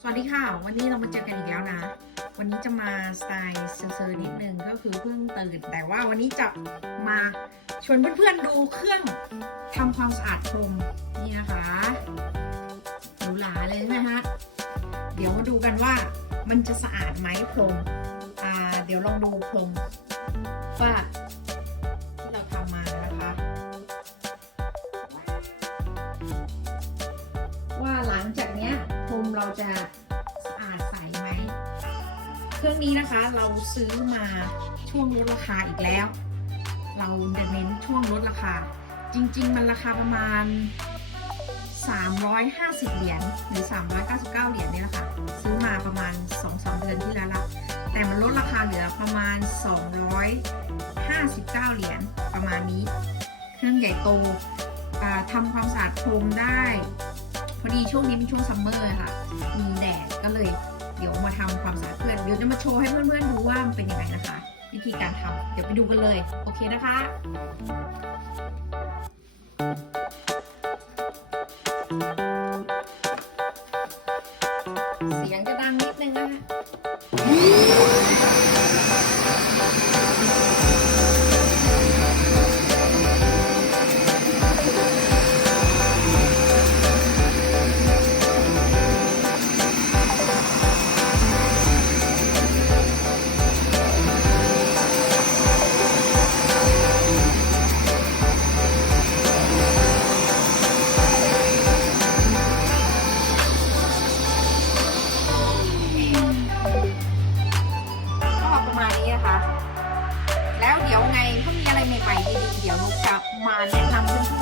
สวัสดีค่ะ วันนี้เรามาเจอกันอีกแล้วนะ วันนี้จะมาสไตล์เซอร์ๆนิดนึงก็คือเพิ่งตื่น แต่ว่าวันนี้จะมาชวนเพื่อนๆดูเครื่องทำความสะอาดพรมนี่นะคะหรูหราเลยใช่ไหมฮะเดี๋ยวมาดูกันว่ามันจะสะอาดไหมพรมอ่าเดี๋ยวลองดูพรมว่า เราจะสะอาดใสไหม เครื่องนี้นะคะเราซื้อมาช่วงลดราคาอีกแล้ว เราจะเน้นช่วงลดราคา จริง ๆ มันราคาประมาณ 350 เหรียญหรือ 399 เหรียญเนี่ยแหละค่ะ ซื้อมาประมาณ 2-3 เดือนที่แล้วละแต่มันลดราคาเหลือประมาณ 259 เหรียญประมาณนี้ เครื่องใหญ่โตทำความสะอาดพรมได้ พอดีช่วงนี้เป็นช่วงซัมเมอร์ค่ะ มีแดดก็เลยเดี๋ยวมาทำความสะอาดเพื่อน เดี๋ยวจะมาโชว์ให้เพื่อนๆดูว่ามันเป็นยังไงนะคะ วิธีการทำเดี๋ยวไปดูกันเลย โอเคนะคะเสียงจะดังนิดนึงนะคะ ไปดีๆ เดี๋ยวนุกจะมาแนะนำเพื่อน